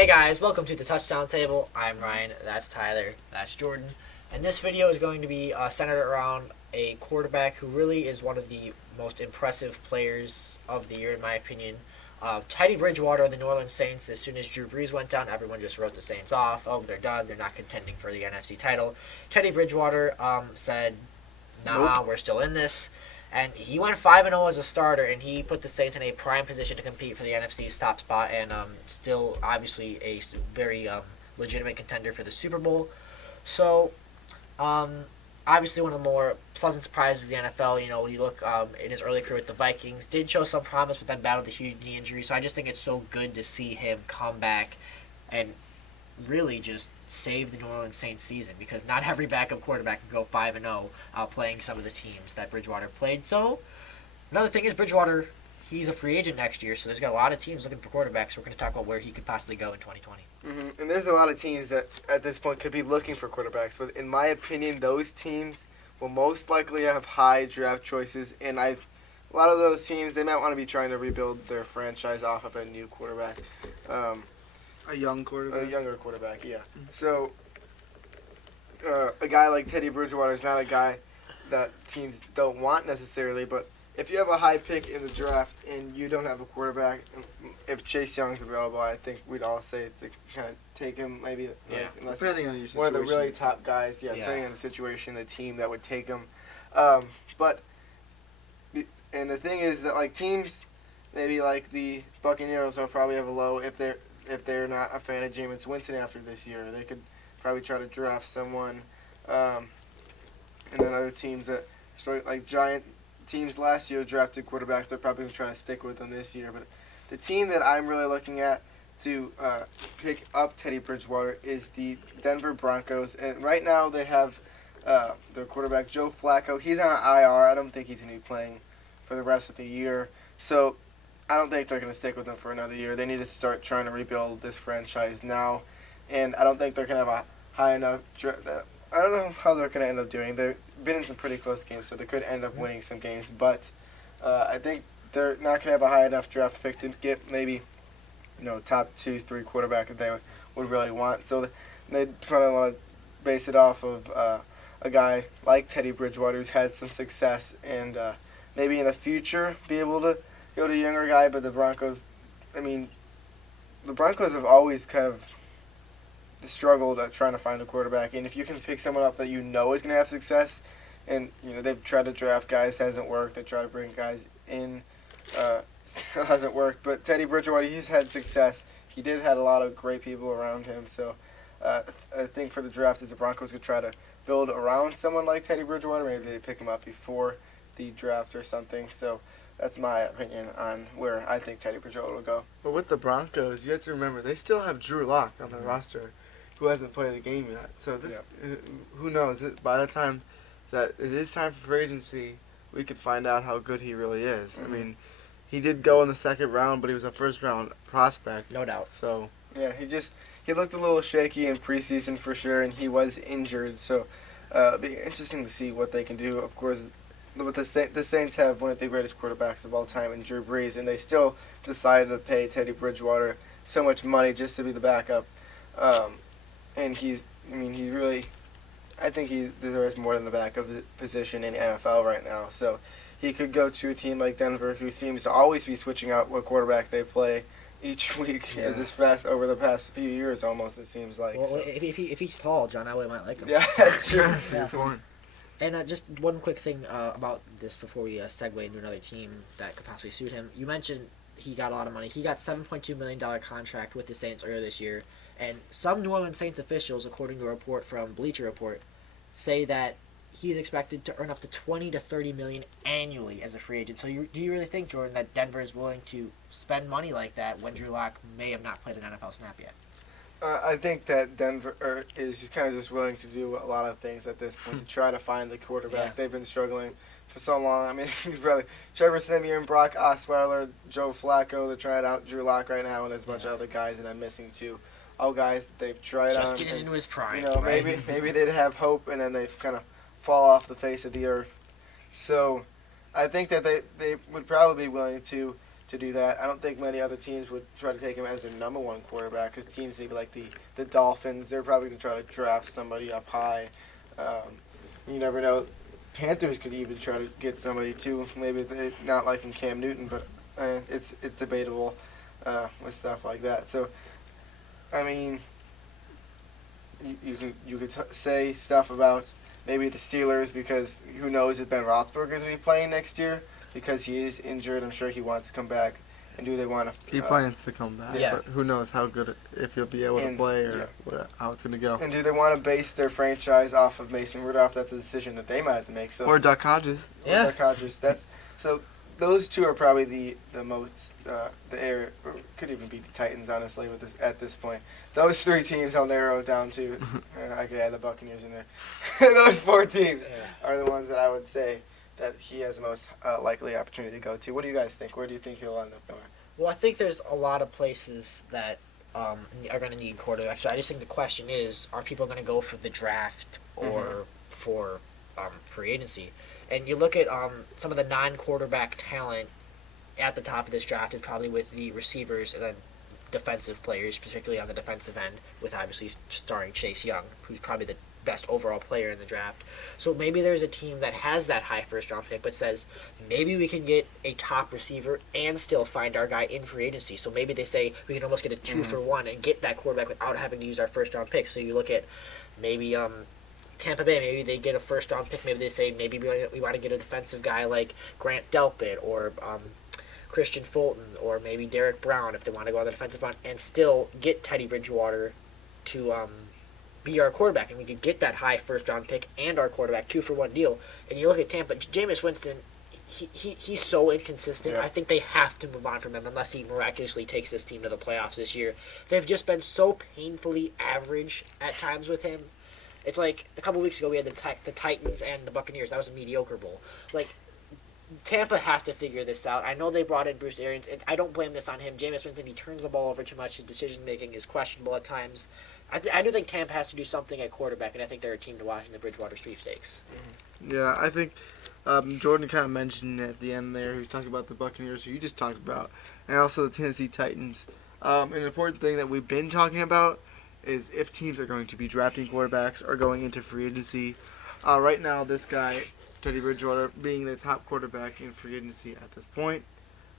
Hey guys, welcome to the Touchdown Table. I'm Ryan, that's Tyler, that's Jordan. And this video is going to be centered around a quarterback who really is one of the most impressive players of the year in my opinion. Teddy Bridgewater of the New Orleans Saints. As soon as Drew Brees went down, everyone just wrote the Saints off. Oh, they're done, they're not contending for the NFC title. Teddy Bridgewater said, nah, Nope. we're still in this. And he went 5-0 as a starter, and he put the Saints in a prime position to compete for the NFC's top spot, and still obviously a very legitimate contender for the Super Bowl. So, obviously one of the more pleasant surprises of the NFL. You know, when you look in his early career with the Vikings, did show some promise, but then battled the huge knee injury. So I just think it's so good to see him come back and really just save the New Orleans Saints season, because not every backup quarterback can go 5-0 playing some of the teams that Bridgewater played. So another thing is Bridgewater, he's a free agent next year, so there's got a lot of teams looking for quarterbacks. So we're going to talk about where he could possibly go in 2020. And there's a lot of teams that at this point could be looking for quarterbacks, but in my opinion, those teams will most likely have high draft choices, and a lot of those teams, they might want to be trying to rebuild their franchise off of a new quarterback. A young quarterback? A younger quarterback, yeah. So, a guy like Teddy Bridgewater is not a guy that teams don't want necessarily, but if you have a high pick in the draft and you don't have a quarterback, if Chase Young's available, I think we'd all say to kind of take him, maybe, Yeah. unless Depending it's on your one of the really situation. top guys, Yeah. depending on the situation, the team that would take him. And the thing is that, like, teams, maybe like the Buccaneers will probably have a low if they're not a fan of Jameis Winston after this year. They could probably try to draft someone. And then other teams that, like giant teams last year drafted quarterbacks, they're probably going to try to stick with them this year. But the team that I'm really looking at to pick up Teddy Bridgewater is the Denver Broncos. And right now they have their quarterback, Joe Flacco. He's on IR. I don't think he's going to be playing for the rest of the year. So I don't think they're going to stick with him for another year. They need to start trying to rebuild this franchise now. And I don't think they're going to have a high enough I don't know how they're going to end up doing. They've been in some pretty close games, so they could end up winning some games. But I think they're not going to have a high enough draft pick to get maybe, top 2-3 quarterback that they would really want. So they kind of want to base it off of a guy like Teddy Bridgewater who's had some success and maybe in the future be able to go to a younger guy. But the Broncos have always kind of struggled at trying to find a quarterback, and if you can pick someone up that you know is going to have success, and they've tried to draft guys, hasn't worked. They try to bring guys in, hasn't worked. But Teddy Bridgewater, he's had success. He did had a lot of great people around him. So I think for the draft, is the Broncos could try to build around someone like Teddy Bridgewater. Maybe they pick him up before the draft or something. So that's my opinion on where I think Teddy Bridgewater will go. But with the Broncos, you have to remember, they still have Drew Lock on their roster, who hasn't played a game yet. So who knows? By the time that it is time for free agency, we could find out how good he really is. Mm-hmm. I mean, he did go in the second round, but he was a first-round prospect. No doubt. So Yeah, he looked a little shaky in preseason for sure, and he was injured. So it'll be interesting to see what they can do. Of course, but the Saints have one of the greatest quarterbacks of all time in Drew Brees, and they still decided to pay Teddy Bridgewater so much money just to be the backup. And I think he deserves more than the backup position in the NFL right now. So he could go to a team like Denver, who seems to always be switching out what quarterback they play each week. Yeah. Just fast over the past few years, almost it seems like. Well, so. if he's tall, John Elway might like him. Yeah, that's true. Yeah. And just one quick thing about this before we segue into another team that could possibly suit him. You mentioned he got a lot of money. He got $7.2 million contract with the Saints earlier this year. And some New Orleans Saints officials, according to a report from Bleacher Report, say that he's expected to earn up to $20 to $30 million annually as a free agent. So do you really think, Jordan, that Denver is willing to spend money like that when Drew Lock may have not played an NFL snap yet? I think that Denver is kind of just willing to do a lot of things at this point to try to find the quarterback. Yeah. They've been struggling for so long. I mean, really, Trevor Siemian, Brock Osweiler, Joe Flacco, they're trying out Drew Lock right now, and there's a bunch of other guys, and I'm missing two. All guys that they've tried Just on. getting into his prime. Maybe they'd have hope, and then they kind of fall off the face of the earth. So I think that they would probably be willing to to do that. I don't think many other teams would try to take him as their number one quarterback because teams maybe like the Dolphins, they're probably going to try to draft somebody up high. You never know. Panthers could even try to get somebody too. Maybe they not liking Cam Newton, but it's debatable with stuff like that. So, I mean, you could say stuff about maybe the Steelers because who knows if Ben Roethlisberger is going to be playing next year because he is injured. I'm sure he wants to come back. And do they want to? He plans to come back, Yeah. but who knows how good if he'll be able to play or how it's going to go. And do they want to base their franchise off of Mason Rudolph? That's a decision that they might have to make. So Or Duck Hodges. Yeah. Duck Hodges. So those two are probably the most the area. Or could even be the Titans, honestly, at this point. Those three teams I'll narrow down to. I could add the Buccaneers in there. Those four teams are the ones that I would say that he has the most likely opportunity to go to. What do you guys think? Where do you think he'll end up going? Well, I think there's a lot of places that are going to need quarterbacks. So I just think the question is, are people going to go for the draft or for free agency? And you look at some of the non-quarterback talent at the top of this draft is probably with the receivers and then defensive players, particularly on the defensive end, with obviously starring Chase Young, who's probably the best overall player in the draft. So maybe there's a team that has that high first-round pick but says, maybe we can get a top receiver and still find our guy in free agency. So maybe they say we can almost get a 2-for-1 and get that quarterback without having to use our first-round pick. So you look at maybe Tampa Bay, maybe they get a first-round pick. Maybe they say maybe we want to get a defensive guy like Grant Delpit or Christian Fulton or maybe Derek Brown if they want to go on the defensive front and still get Teddy Bridgewater to be our quarterback, and we could get that high first-round pick and our quarterback 2-for-1 deal. And you look at Tampa, Jameis Winston, he's so inconsistent. Yeah. I think they have to move on from him unless he miraculously takes this team to the playoffs this year. They've just been so painfully average at times with him. It's like a couple weeks ago we had the Titans and the Buccaneers. That was a mediocre bowl. Like, Tampa has to figure this out. I know they brought in Bruce Arians. And I don't blame this on him. Jameis Winston, he turns the ball over too much. His decision-making is questionable at times. I do think Tampa has to do something at quarterback, and I think they're a team to watch in the Bridgewater sweepstakes. Yeah, I think Jordan kind of mentioned at the end there, he was talking about the Buccaneers, who you just talked about, and also the Tennessee Titans. An important thing that we've been talking about is if teams are going to be drafting quarterbacks or going into free agency. Right now, this guy, Teddy Bridgewater, being the top quarterback in free agency at this point,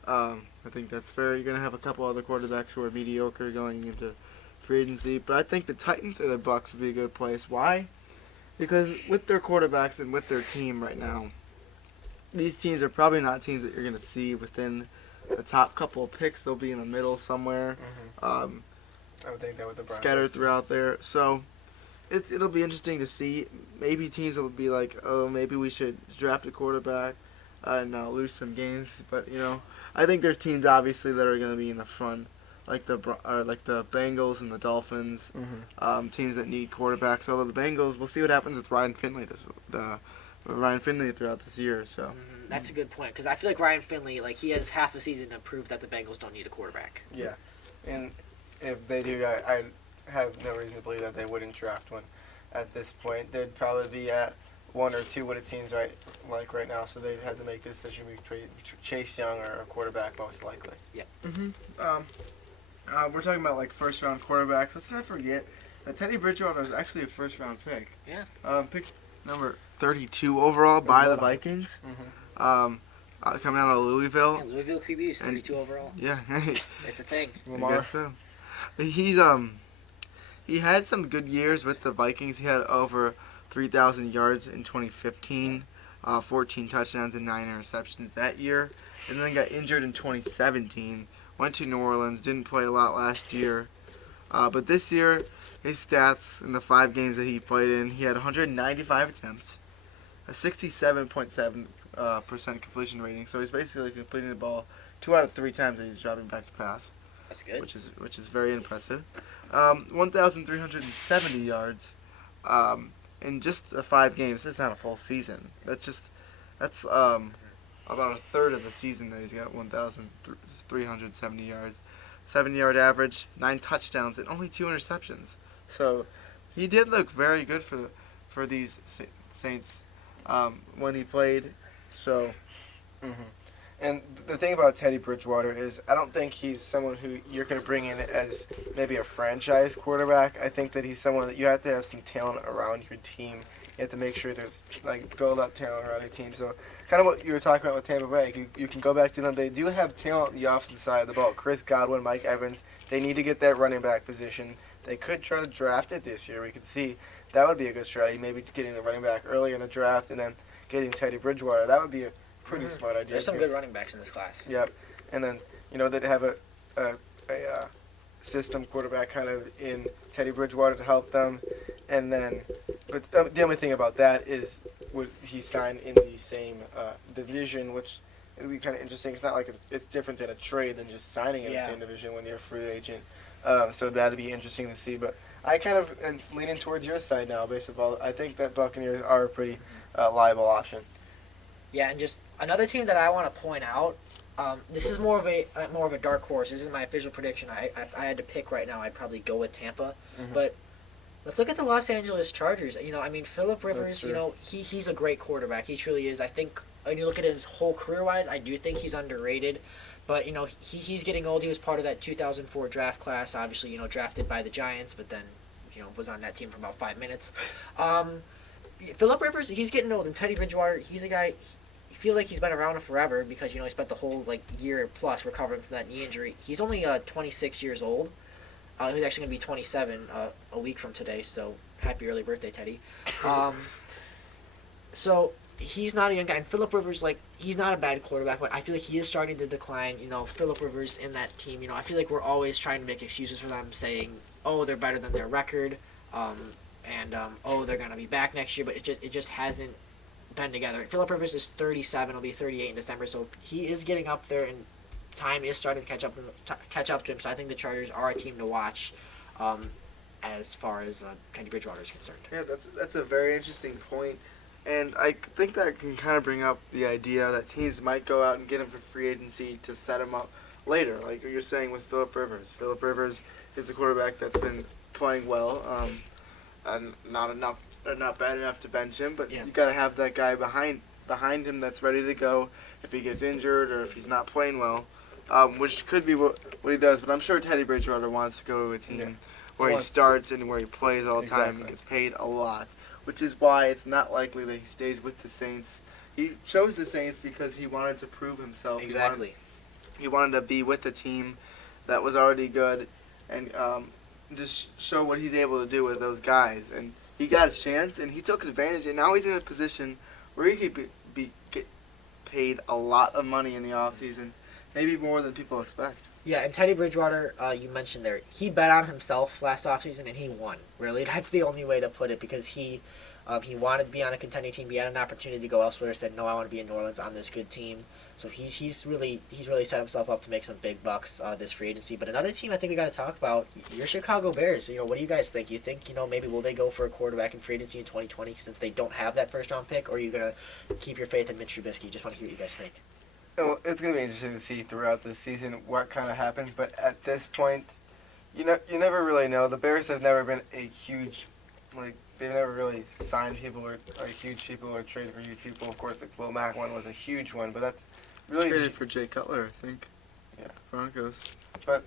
I think that's fair. You're going to have a couple other quarterbacks who are mediocre going into free agency, but I think the Titans or the Bucs would be a good place. Why? Because with their quarterbacks and with their team right now, these teams are probably not teams that you're going to see within the top couple of picks. They'll be in the middle somewhere, I would think that with the Broncos scattered throughout there. So it'll be interesting to see. Maybe teams will be like, oh, maybe we should draft a quarterback and lose some games. But I think there's teams obviously that are going to be in the front. Like the Bengals and the Dolphins, teams that need quarterbacks. Although the Bengals, we'll see what happens with Ryan Finley throughout this year. So That's a good point because I feel like Ryan Finley, he has half a season to prove that the Bengals don't need a quarterback. Yeah, and if they do, I have no reason to believe that they wouldn't draft one at this point. They'd probably be at 1 or 2, what it seems right now. So they'd have to make the decision between Chase Young or a quarterback most likely. Yeah. We're talking about first round quarterbacks. Let's not forget that Teddy Bridgewater was actually a first round pick. Yeah. Pick number 32 overall by the Vikings. Coming out of Louisville. Yeah, Louisville QB is 32 overall. Yeah. It's a thing. I guess so. He had some good years with the Vikings. He had over 3,000 yards in 2015, 14 touchdowns and 9 interceptions that year, and then got injured in 2017. Went to New Orleans, didn't play a lot last year. But this year, his stats in the 5 games that he played in, he had 195 attempts, a 67.7% completion rating. So he's basically completing the ball 2 out of 3 times that he's dropping back to pass. That's good. Which is very impressive. 1,370 yards in just 5 games. That's not a full season. That's about a third of the season that he's got 1,370 yards. 7-yard average, 9 touchdowns, and only 2 interceptions. So he did look very good for these Saints when he played. So And the thing about Teddy Bridgewater is I don't think he's someone who you're going to bring in as maybe a franchise quarterback. I think that he's someone that you have to have some talent around your team. You have to make sure there's, like, build up talent around your team. So kind of what you were talking about with Tampa Bay, you can go back to them. They do have talent on the offensive side of the ball. Chris Godwin, Mike Evans, they need to get that running back position. They could try to draft it this year. We could see that would be a good strategy, maybe getting the running back early in the draft and then getting Teddy Bridgewater. That would be a pretty smart idea. There's some good running backs in this class. Yep. And then, they'd have a system quarterback kind of in Teddy Bridgewater to help them. And then, but the only thing about that is would he sign in the same division, which it would be kind of interesting. It's not like it's different than a trade than just signing in the same division when you're a free agent. So that'd be interesting to see. But I kind of am leaning towards your side now, based on all. I think that Buccaneers are a pretty liable option. Yeah, and just another team that I want to point out. This is more of a dark horse. This is my official prediction. I had to pick right now. I'd probably go with Tampa, but let's look at the Los Angeles Chargers. Phillip Rivers. He's a great quarterback. He truly is. I think when you look at his whole career-wise, I do think he's underrated. But he's getting old. He was part of that 2004 draft class. Obviously, drafted by the Giants, but then was on that team for about 5 minutes. Phillip Rivers, he's getting old, and Teddy Bridgewater, he's a guy. He feels like he's been around forever because he spent the whole year plus recovering from that knee injury. He's only 26 years old. He's actually going to be 27 a week from today. So happy early birthday, Teddy. So he's not a young guy. And Phillip Rivers, he's not a bad quarterback, but I feel like he is starting to decline. Phillip Rivers in that team. I feel like we're always trying to make excuses for them, saying, "Oh, they're better than their record," and they're going to be back next year. But it just hasn't been together. Phillip Rivers is 37. He'll be 38 in December. So he is getting up there, and time is starting to catch up to him. So I think the Chargers are a team to watch, as far as Teddy Bridgewater is concerned. Yeah, that's a very interesting point. And I think that can kind of bring up the idea that teams might go out and get him for free agency to set him up later, like you're saying with Phillip Rivers. Phillip Rivers is a quarterback that's been playing well, and not bad enough to bench him, but you got to have that guy behind him that's ready to go if he gets injured or if he's not playing well, which could be what he does. But I'm sure Teddy Bridgewater wants to go to a team where he starts and where he plays all the time and gets paid a lot, which is why it's not likely that he stays with the Saints. He chose the Saints because he wanted to prove himself. Exactly. He wanted to be with a team that was already good and just show what he's able to do with those guys. And he got his chance, and he took advantage, and now he's in a position where he could get paid a lot of money in the offseason, maybe more than people expect. Yeah, and Teddy Bridgewater, you mentioned there, he bet on himself last offseason, and he won. Really, that's the only way to put it, because he wanted to be on a contending team. He had an opportunity to go elsewhere. Said, no, I want to be in New Orleans on this good team. So he's really set himself up to make some big bucks this free agency. But another team I think we got to talk about, your Chicago Bears. What do you guys think? You think maybe will they go for a quarterback in free agency in 2020 since they don't have that first round pick, or are you gonna keep your faith in Mitch Trubisky? Just want to hear what you guys think. Well, it's going to be interesting to see throughout this season what kind of happens, but at this point, you never really know. The Bears have never been a huge, they've never really signed people or huge people or traded for huge people. Of course, the Khalil Mack one was a huge one, but that's really traded for Jay Cutler, I think. Yeah, Broncos. But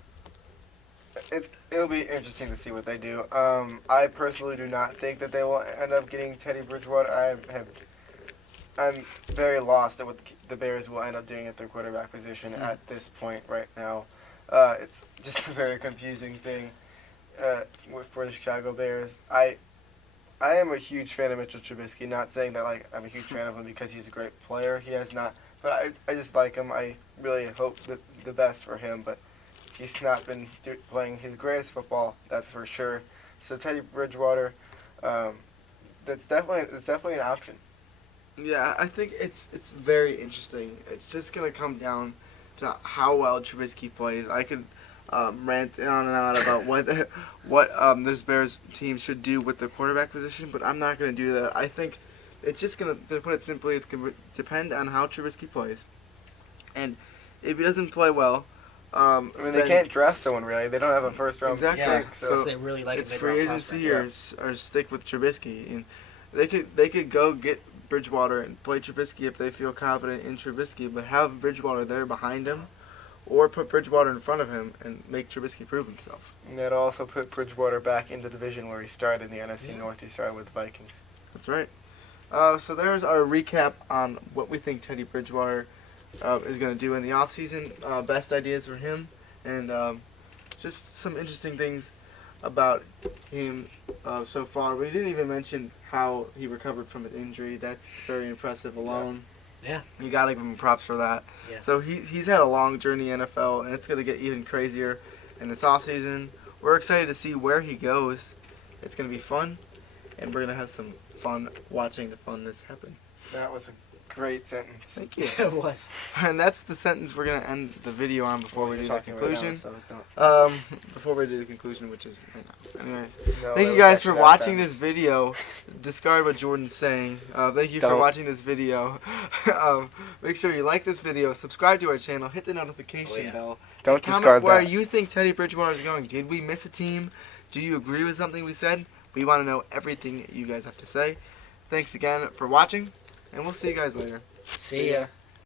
it'll be interesting to see what they do. I personally do not think that they will end up getting Teddy Bridgewater. I'm very lost at what the Bears will end up doing at their quarterback position at this point right now. It's just a very confusing thing for the Chicago Bears. I am a huge fan of Mitchell Trubisky. Not saying that I'm a huge fan of him because he's a great player. He has not, but I just like him. I really hope the best for him. But he's not been playing his greatest football. That's for sure. So Teddy Bridgewater, that's definitely an option. Yeah, I think it's very interesting. It's just gonna come down to how well Trubisky plays. I could rant on and on about what this Bears team should do with the quarterback position, but I'm not gonna do that. I think it's just gonna, to put it simply, it's gonna depend on how Trubisky plays, and if he doesn't play well, they can't draft someone really. They don't have a first round pick, so they really like it's free agency or stick with Trubisky. And they could go get Bridgewater and play Trubisky if they feel confident in Trubisky, but have Bridgewater there behind him, or put Bridgewater in front of him and make Trubisky prove himself. And that'll also put Bridgewater back in the division where he started in the NFC North. He started with the Vikings. That's right. So there's our recap on what we think Teddy Bridgewater is going to do in the offseason, best ideas for him, and just some interesting things about him so far. We didn't even mention how he recovered from an injury. That's very impressive alone. Yeah. You got to give him props for that. Yeah. So he's had a long journey in the NFL, and it's going to get even crazier in this offseason. We're excited to see where he goes. It's going to be fun, and we're going to have some fun watching the funness happen. That was a great sentence. Thank you. It was. And that's the sentence we're going to end the video on before we do the conclusion. Right now, so it's not Before we do the conclusion, which is right now. Anyways, No, thank that you was guys for actually watching that this video. Discard what Jordan's saying. Thank you for Don't. watching this video. Make sure you like this video, subscribe to our channel, hit the notification bell. Don't Comment discard where that. you think Teddy Bridgewater is going. Did we miss a team? Do you agree with something we said? We want to know everything you guys have to say. Thanks again for watching, and we'll see you guys later. See ya.